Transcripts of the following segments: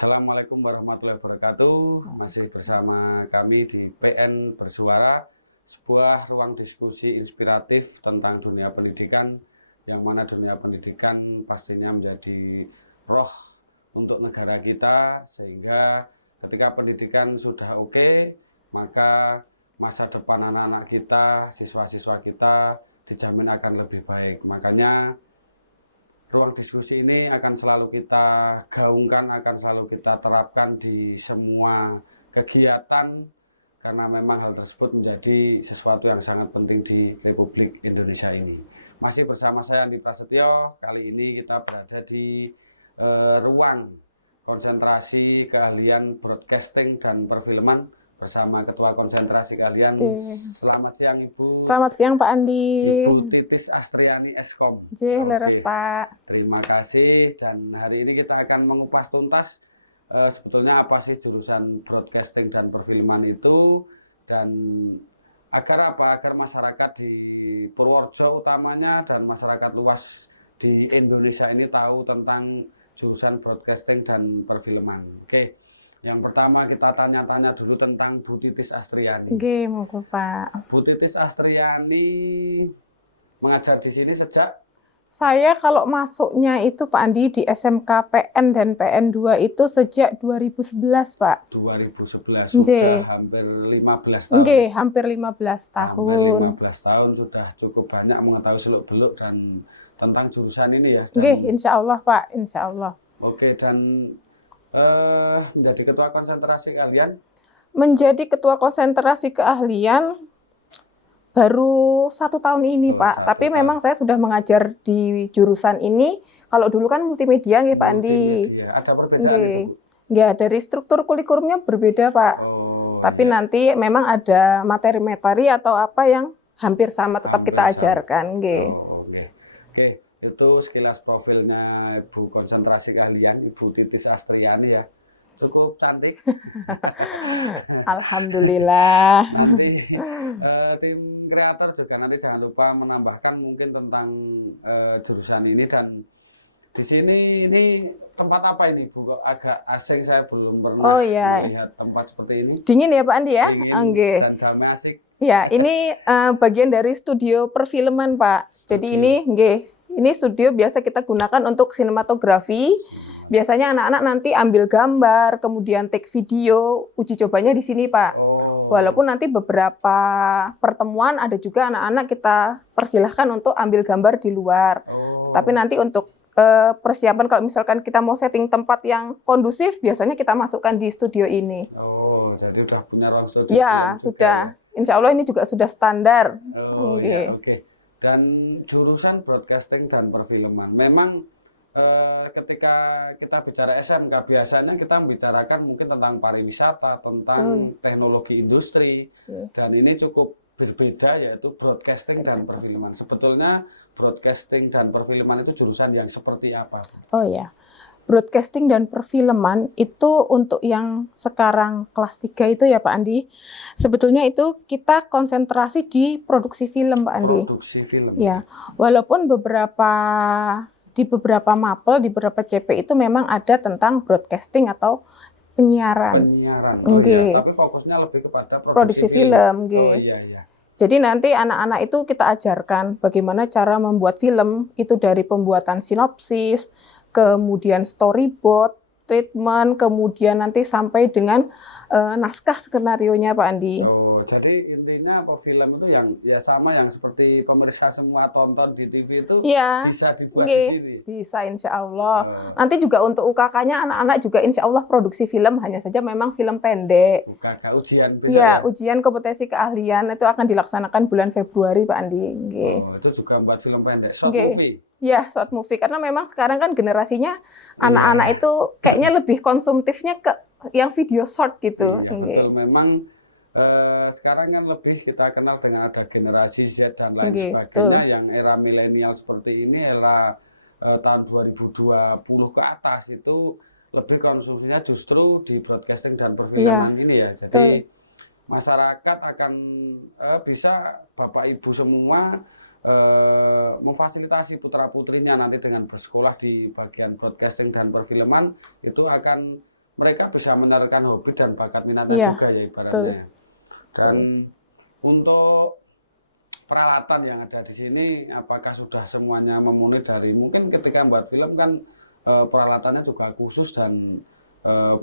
Assalamualaikum warahmatullahi wabarakatuh. Masih bersama kami di PN Bersuara, sebuah ruang diskusi inspiratif tentang dunia pendidikan, yang mana dunia pendidikan pastinya menjadi roh untuk negara kita, sehingga ketika pendidikan sudah oke, maka masa depan anak-anak kita, siswa-siswa kita dijamin akan lebih baik. Makanya ruang diskusi ini akan selalu kita gaungkan, akan selalu kita terapkan di semua kegiatan, karena memang hal tersebut menjadi sesuatu yang sangat penting di Republik Indonesia ini. Masih bersama saya Andi Prasetyo, kali ini kita berada di ruang konsentrasi keahlian broadcasting dan perfilman bersama Ketua Konsentrasi Keahlian. Selamat siang Ibu. Selamat siang Pak Andi. Ibu Titis Astriani Eskom. Leres Pak. Terima kasih, dan hari ini kita akan mengupas tuntas sebetulnya apa sih jurusan broadcasting dan perfilman itu, dan agar apa? Agar masyarakat di Purworejo utamanya dan masyarakat luas di Indonesia ini tahu tentang jurusan broadcasting dan perfilman. Oke. Yang pertama kita tanya-tanya dulu tentang Bu Titis Astriani. Oke, monggo Pak. Bu Titis Astriani mengajar di sini sejak? Saya kalau masuknya itu Pak Andi di SMK PN dan PN2 itu sejak 2011 Pak. 2011, sudah hampir 15 tahun. Oke, hampir 15 tahun. Hampir 15 tahun sudah cukup banyak mengetahui seluk-beluk dan tentang jurusan ini ya. Oke, insya Allah Pak, insya Allah. Oke, dan menjadi ketua konsentrasi keahlian? Menjadi ketua konsentrasi keahlian baru 1 tahun ini Pak, tapi memang saya sudah mengajar di jurusan ini. Kalau dulu kan multimedia nih Pak Andi. Ada perbedaan itu? Nggak, dari struktur kurikulumnya berbeda Pak. Tapi nanti memang ada materi-materi atau apa yang hampir sama tetap kita ajarkan. Oke. Itu sekilas profilnya Ibu konsentrasi keahlian, Ibu Titis Astriani ya. Cukup cantik. Alhamdulillah. Nanti tim kreator juga nanti jangan lupa menambahkan mungkin tentang jurusan ini. Dan di sini ini tempat apa ini Bu? Kok agak asing, saya belum pernah melihat tempat seperti ini. Dingin ya Pak Andi ya? Dingin dan damai, asik. Ya, ini bagian dari studio perfilman Pak. Jadi ini studio biasa kita gunakan untuk sinematografi. Biasanya anak-anak nanti ambil gambar, kemudian take video, uji cobanya di sini Pak. Walaupun nanti beberapa pertemuan ada juga anak-anak kita persilahkan untuk ambil gambar di luar. Tapi nanti untuk persiapan kalau misalkan kita mau setting tempat yang kondusif, biasanya kita masukkan di studio ini. Jadi sudah punya ruang studio? Ya, sudah. Insya Allah ini juga sudah standar. Oke. Dan jurusan broadcasting dan perfilman, memang ketika kita bicara SMK biasanya kita membicarakan mungkin tentang pariwisata, tentang teknologi industri, dan ini cukup berbeda, yaitu broadcasting dan perfilman. Sebetulnya broadcasting dan perfilman itu jurusan yang seperti apa? Oh ya, broadcasting dan perfilman itu untuk yang sekarang kelas 3 itu ya Pak Andi. Sebetulnya itu kita konsentrasi di produksi film Pak Andi. Produksi film. Ya, walaupun di beberapa mapel, di beberapa CP itu memang ada tentang broadcasting atau penyiaran. Tapi fokusnya lebih kepada produksi film. Jadi nanti anak-anak itu kita ajarkan bagaimana cara membuat film itu dari pembuatan sinopsis, kemudian storyboard, treatment, kemudian nanti sampai dengan naskah skenarionya Pak Andi. Jadi intinya apa, film itu yang ya sama yang seperti pemirsa semua tonton di TV itu bisa dibuat di sini? Bisa insya Allah. Nanti juga untuk UKK-nya anak-anak juga insya Allah produksi film, hanya saja memang film pendek. UKK ujian bisa ya? Ujian kompetensi keahlian itu akan dilaksanakan bulan Februari Pak Andi. Itu juga buat film pendek, short movie? Ya, short movie, karena memang sekarang kan generasinya anak-anak itu kayaknya lebih konsumtifnya ke yang video short gitu. Betul, memang sekarang kan lebih kita kenal dengan ada generasi Z dan lain sebagainya, yang era milenial seperti ini, era tahun 2020 ke atas itu lebih konsumsinya justru di broadcasting dan perfilman ini ya. Jadi masyarakat akan bisa Bapak Ibu semua memfasilitasi putra-putrinya nanti dengan bersekolah di bagian broadcasting dan perfilman, itu akan mereka bisa menelarkan hobi dan bakat minatnya juga ya ibaratnya. Dan untuk peralatan yang ada di sini, apakah sudah semuanya memenuhi dari mungkin ketika membuat film kan peralatannya juga khusus dan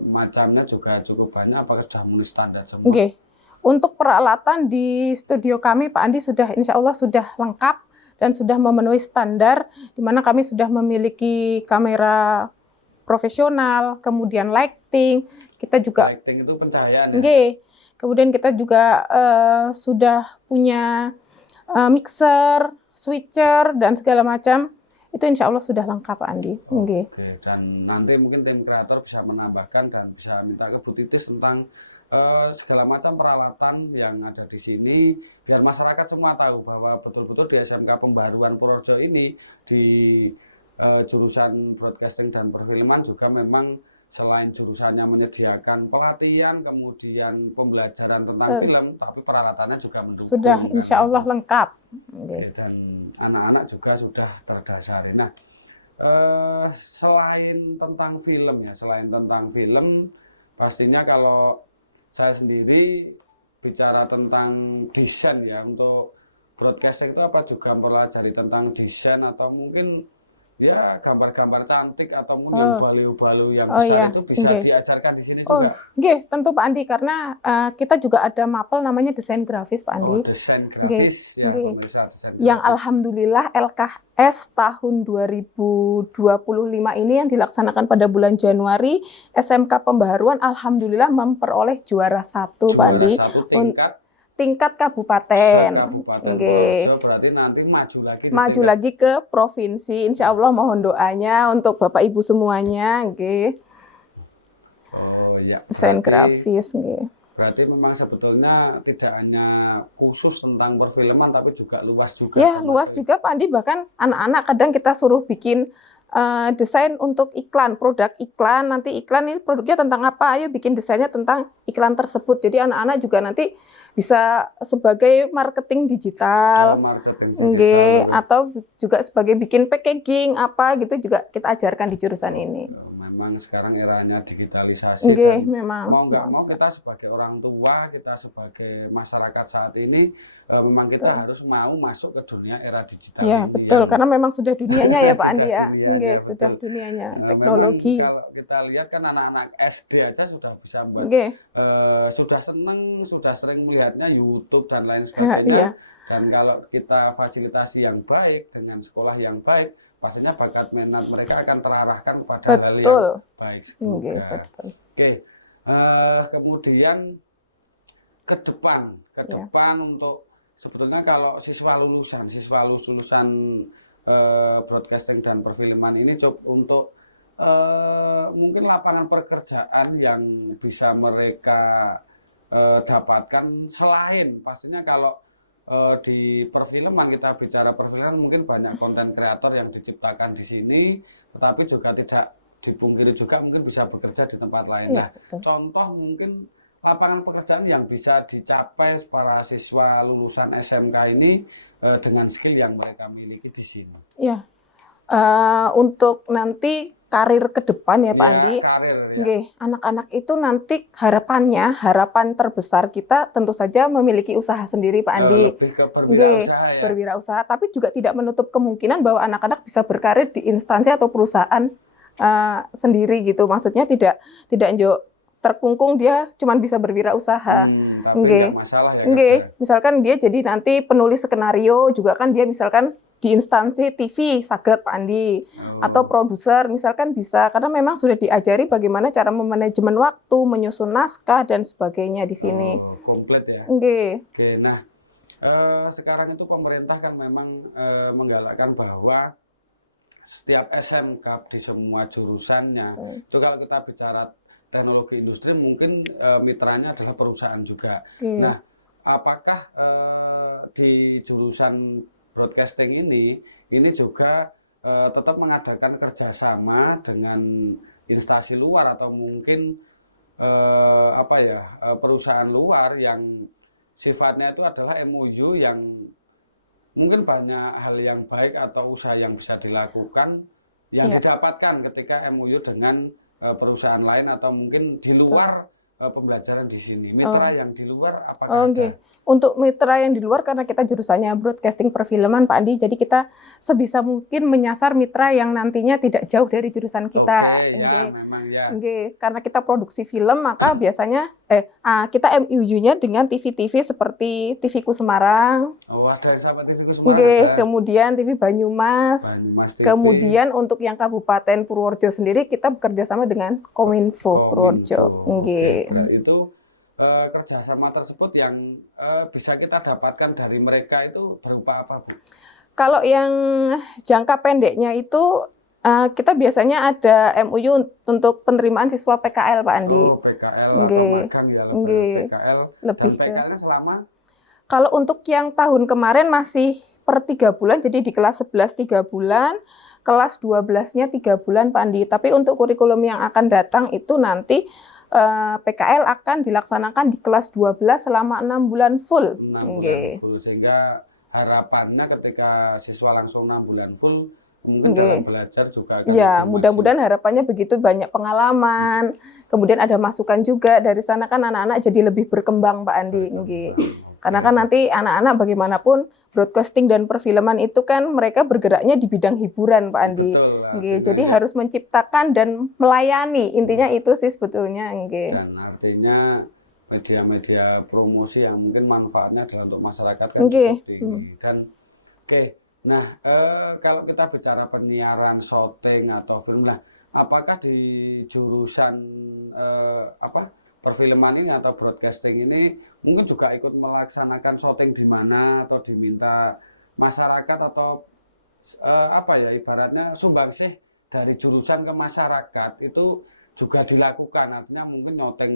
macamnya juga cukup banyak, apakah sudah memenuhi standar semua? Okay. Untuk peralatan di studio kami Pak Andi sudah insya Allah sudah lengkap dan sudah memenuhi standar, di mana kami sudah memiliki kamera profesional, kemudian lighting, kita juga lighting itu pencahayaan. Okay. Kemudian kita juga sudah punya mixer, switcher, dan segala macam. Itu insya Allah sudah lengkap, Pak Andi. Oke, dan nanti mungkin tim kreator bisa menambahkan dan bisa minta ke Bu Titis tentang segala macam peralatan yang ada di sini, biar masyarakat semua tahu bahwa betul-betul di SMK Pembaruan Purworejo ini, di jurusan broadcasting dan perfilman juga memang selain jurusannya menyediakan pelatihan, kemudian pembelajaran tentang film, tapi peralatannya juga mendukung. Sudah, insya Allah lengkap. Dan anak-anak juga sudah terdasari. Nah, selain tentang film, pastinya kalau saya sendiri bicara tentang desain ya, untuk broadcasting itu apa juga mempelajari tentang desain atau mungkin ya gambar-gambar cantik atau mungkin yang balu-balu yang besar itu bisa diajarkan di sini juga? Tentu Pak Andi, karena kita juga ada mapel namanya desain grafis Pak Andi. Desain grafis, ya pemirsa, desain grafis. Yang alhamdulillah LKS tahun 2025 ini yang dilaksanakan pada bulan Januari, SMK Pembaruan alhamdulillah memperoleh juara 1 Pak Andi. Tingkat kabupaten. Berarti nanti maju lagi ke provinsi. Insya Allah mohon doanya untuk Bapak Ibu semuanya. Desain grafis. Berarti memang sebetulnya tidak hanya khusus tentang perfilman, tapi juga luas juga. Ya, luas juga Pak Andi. Bahkan anak-anak kadang kita suruh bikin desain untuk iklan, produk iklan. Nanti iklan ini produknya tentang apa? Ayo bikin desainnya tentang iklan tersebut. Jadi anak-anak juga nanti bisa sebagai marketing digital, atau juga sebagai bikin packaging apa gitu juga kita ajarkan di jurusan ini. Memang sekarang eranya digitalisasi. Memang. Mau nggak mau kita sebagai orang tua, kita sebagai masyarakat saat ini, memang kita harus mau masuk ke dunia era digital. Ya, betul. Karena memang sudah dunianya ya Pak Andi ya. Sudah dunianya teknologi. Kalau kita lihat kan anak-anak SD aja sudah bisa buat, sudah seneng, sudah sering melihatnya YouTube dan lain sebagainya. Dan kalau kita fasilitasi yang baik dengan sekolah yang baik, pastinya bakat minat mereka akan terarahkan pada hal yang baik juga. Kemudian ke depan untuk sebetulnya kalau siswa lulusan broadcasting dan perfilman ini untuk mungkin lapangan pekerjaan yang bisa mereka dapatkan selain pastinya kalau di perfilman, kita bicara perfilman mungkin banyak konten kreator yang diciptakan di sini, tetapi juga tidak dipungkiri juga mungkin bisa bekerja di tempat lain. Nah, contoh mungkin lapangan pekerjaan yang bisa dicapai para siswa lulusan SMK ini dengan skill yang mereka miliki di sini. Ya, untuk nanti karir ke depan ya Pak Andi. Anak-anak itu nanti harapan terbesar kita tentu saja memiliki usaha sendiri Pak Andi. Lebih ke berwirausaha, berwirausaha, tapi juga tidak menutup kemungkinan bahwa anak-anak bisa berkarir di instansi atau perusahaan sendiri gitu. Maksudnya tidak terkungkung dia cuma bisa berwirausaha. Tapi masalah ya. Misalkan dia jadi nanti penulis skenario juga kan dia misalkan di instansi TV saged Pak Andi, atau produser misalkan bisa, karena memang sudah diajari bagaimana cara memanajemen waktu, menyusun naskah dan sebagainya di sini. Komplit ya. Nah, sekarang itu pemerintah kan memang menggalakkan bahwa setiap SMK di semua jurusannya itu kalau kita bicara teknologi industri mungkin mitranya adalah perusahaan juga. Nah, apakah di jurusan broadcasting ini juga tetap mengadakan kerjasama dengan instansi luar atau mungkin perusahaan luar yang sifatnya itu adalah MOU yang mungkin banyak hal yang baik atau usaha yang bisa dilakukan yang didapatkan ketika MOU dengan perusahaan lain atau mungkin di luar pembelajaran di sini. Mitra yang di luar apakah Oh, ada? oke. Untuk mitra yang di luar, karena kita jurusannya broadcasting perfilman, Pak Andi, jadi kita sebisa mungkin menyasar mitra yang nantinya tidak jauh dari jurusan kita. Oke, ya memang ya. Karena kita produksi film, maka biasanya kita MUU-nya dengan TV-TV seperti TV-ku Semarang, Oh, ada yang sahabat TV Semarang. kemudian TV Banyumas, Banyumas TV. kemudian untuk yang Kabupaten Purworejo sendiri kita bekerja sama dengan Kominfo Purworejo. Oke, itu kerjasama tersebut yang bisa kita dapatkan dari mereka itu berupa apa, Bu? Kalau yang jangka pendeknya itu kita biasanya ada MUU untuk penerimaan siswa PKL, Pak Andi. Oh, PKL atau magang ya, PKL. Lebih dan PKL-nya selama? Kalau untuk yang tahun kemarin masih per 3 bulan, jadi di kelas 11 3 bulan, kelas 12-nya 3 bulan, Pak Andi. Tapi untuk kurikulum yang akan datang itu nanti PKL akan dilaksanakan di kelas 12 selama 6 bulan full. 6 bulan full, sehingga harapannya ketika siswa langsung 6 bulan full, mungkin dalam belajar juga akan mudah-mudahan harapannya begitu, banyak pengalaman, kemudian ada masukan juga dari sana, kan anak-anak jadi lebih berkembang, Pak Andi. Karena kan nanti anak-anak bagaimanapun broadcasting dan perfilman itu kan mereka bergeraknya di bidang hiburan, Pak Andi. Jadi harus menciptakan dan melayani, intinya itu sih sebetulnya. Dan artinya media-media promosi yang mungkin manfaatnya adalah untuk masyarakat kan. Dan nah kalau kita bicara penyiaran, syuting atau film lah, apakah di jurusan perfilman ini atau broadcasting ini mungkin juga ikut melaksanakan syuting di mana atau diminta masyarakat atau ibaratnya sumbangsih dari jurusan ke masyarakat itu juga dilakukan, artinya mungkin nyoteng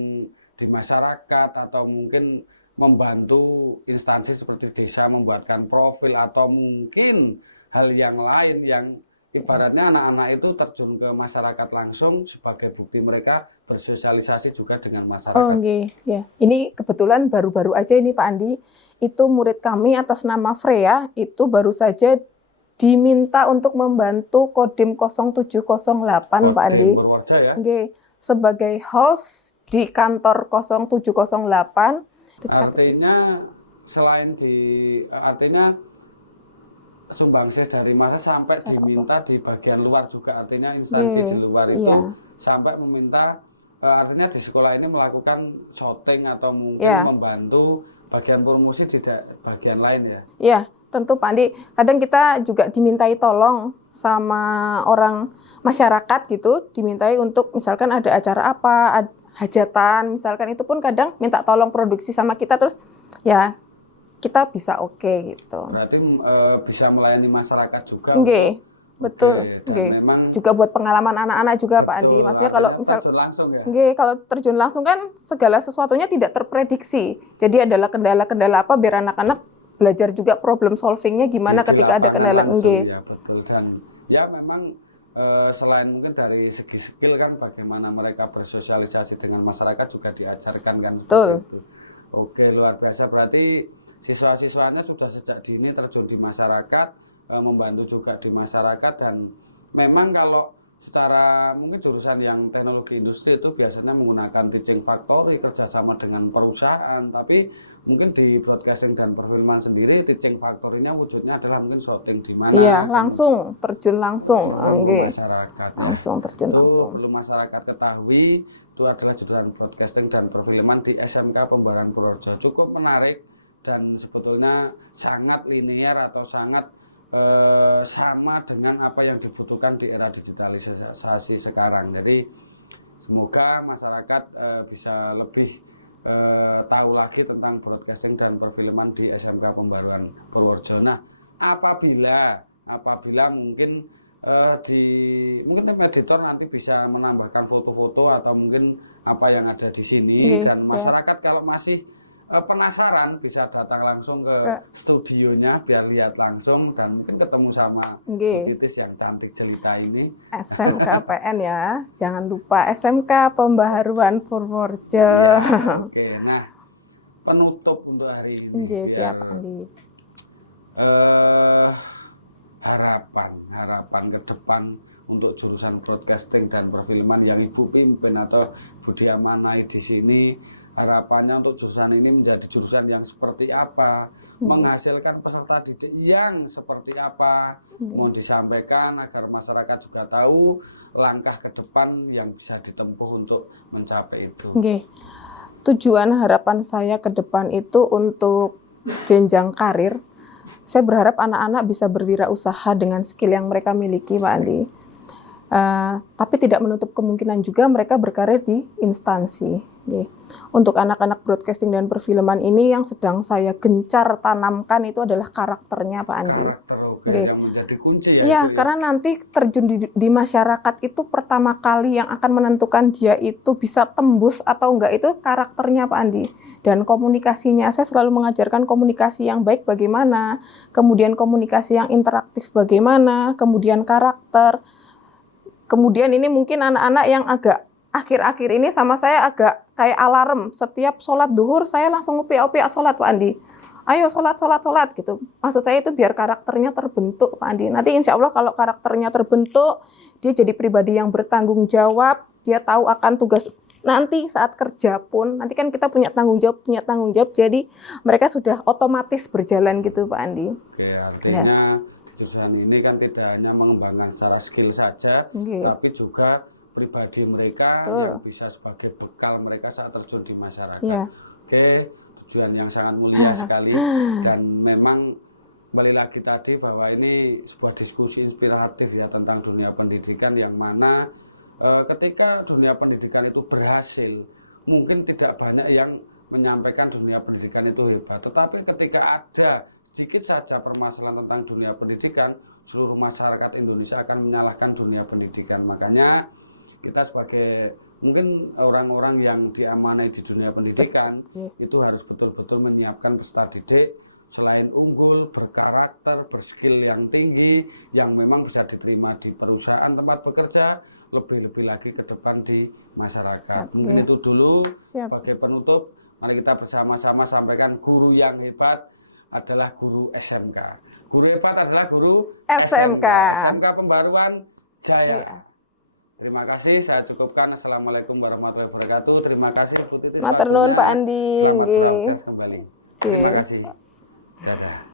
di masyarakat atau mungkin membantu instansi seperti desa membuatkan profil atau mungkin hal yang lain yang ibaratnya anak-anak itu terjun ke masyarakat langsung sebagai bukti mereka bersosialisasi juga dengan masyarakat. Ini kebetulan baru-baru aja ini, Pak Andi, itu murid kami atas nama Freya itu baru saja diminta untuk membantu Kodim 0708, Pak Andi. Purworejo ya? Sebagai host di kantor 0708. Artinya selain artinya sumbangsih dari masa sampai diminta di bagian luar juga, artinya instansi di luar itu sampai meminta, artinya di sekolah ini melakukan syuting atau mungkin membantu bagian promosi di bagian lain ya? Iya, tentu Pak Andi. Kadang kita juga dimintai tolong sama orang masyarakat gitu, dimintai untuk misalkan ada acara apa, hajatan misalkan, itu pun kadang minta tolong produksi sama kita, terus ya kita bisa gitu. Berarti bisa melayani masyarakat juga. Betul. Memang juga buat pengalaman anak-anak juga, Pak Andi. Maksudnya kalau misal terjun langsung ya. Kalau terjun langsung kan segala sesuatunya tidak terprediksi. Jadi adalah kendala-kendala apa biar anak-anak belajar juga problem solvingnya gimana ketika ada kendala. Ya betul, dan ya memang selain mungkin dari segi skill kan bagaimana mereka bersosialisasi dengan masyarakat juga diajarkan kan. Betul. Oke, luar biasa. Berarti siswa-siswanya sudah sejak dini terjun di masyarakat, membantu juga di masyarakat, dan memang kalau secara mungkin jurusan yang teknologi industri itu biasanya menggunakan teaching factory kerjasama dengan perusahaan, tapi mungkin di broadcasting dan perfilman sendiri teaching factory-nya wujudnya adalah mungkin syuting di mana. Iya, langsung terjun langsung. Masyarakat. Langsung terjun langsung. Perlu masyarakat ketahui itu adalah jurusan broadcasting dan perfilman di SMK Pembaruan Purworejo. Cukup menarik dan sebetulnya sangat linear atau sangat sama dengan apa yang dibutuhkan di era digitalisasi sekarang. Jadi semoga masyarakat bisa lebih tahu lagi tentang broadcasting dan perfilman di SMK Pembaruan Purworejo. Nah, apabila mungkin mungkin tim editor nanti bisa menambahkan foto-foto atau mungkin apa yang ada di sini, dan masyarakat kalau masih penasaran bisa datang langsung ke studionya biar lihat langsung dan mungkin ketemu sama Titis yang cantik jelita ini. SMK PN ya, jangan lupa SMK Pembaruan Purworejo. Oke, nah penutup untuk hari ini. Siap, Andi. Harapan ke depan untuk jurusan broadcasting dan perfilman yang Ibu pimpin atau Budi amanai di sini, harapannya untuk jurusan ini menjadi jurusan yang seperti apa, menghasilkan peserta didik yang seperti apa, mau disampaikan agar masyarakat juga tahu langkah ke depan yang bisa ditempuh untuk mencapai itu. Nggih. Tujuan harapan saya ke depan itu untuk jenjang karir. Saya berharap anak-anak bisa berwirausaha dengan skill yang mereka miliki, Pak Andi. Tapi tidak menutup kemungkinan juga mereka berkarir di instansi. Untuk anak-anak broadcasting dan perfilman ini yang sedang saya gencar tanamkan itu adalah karakternya, Pak Andi. Karakter yang menjadi kunci ya. Iya, karena nanti terjun di masyarakat itu pertama kali yang akan menentukan dia itu bisa tembus atau enggak itu karakternya, Pak Andi. Dan komunikasinya, saya selalu mengajarkan komunikasi yang baik bagaimana, kemudian komunikasi yang interaktif bagaimana, kemudian karakter. Kemudian ini mungkin anak-anak yang agak akhir-akhir ini sama saya agak kayak alarm. Setiap sholat duhur saya langsung upiak-upiak sholat, Pak Andi. Ayo sholat gitu. Maksud saya itu biar karakternya terbentuk, Pak Andi. Nanti insya Allah kalau karakternya terbentuk, dia jadi pribadi yang bertanggung jawab. Dia tahu akan tugas nanti saat kerja pun. Nanti kan kita punya tanggung jawab. Jadi mereka sudah otomatis berjalan gitu, Pak Andi. Oke, artinya jurusan ini kan tidak hanya mengembangkan secara skill saja, tapi juga pribadi mereka yang bisa sebagai bekal mereka saat terjun di masyarakat. Oke, tujuan yang sangat mulia sekali, dan memang kembali lagi tadi bahwa ini sebuah diskusi inspiratif ya tentang dunia pendidikan, yang mana ketika dunia pendidikan itu berhasil, mungkin tidak banyak yang menyampaikan dunia pendidikan itu hebat, tetapi ketika ada sedikit saja permasalahan tentang dunia pendidikan, seluruh masyarakat Indonesia akan menyalahkan dunia pendidikan. Makanya kita sebagai mungkin orang-orang yang diamanai di dunia pendidikan itu harus betul-betul menyiapkan peserta didik selain unggul, berkarakter, berskill yang tinggi, yang memang bisa diterima di perusahaan tempat bekerja, lebih-lebih lagi ke depan di masyarakat. Mungkin itu dulu sebagai penutup. Mari kita bersama-sama sampaikan guru yang hebat adalah guru SMK. Guru hebat adalah guru SMK. SMK Pembaruan Jaya. Terima kasih, saya cukupkan. Assalamualaikum warahmatullahi wabarakatuh. Terima kasih Bu Titis. Matur nuwun Pak Andi. Selamat beraktivitas kembali. Terima kasih. Dadah.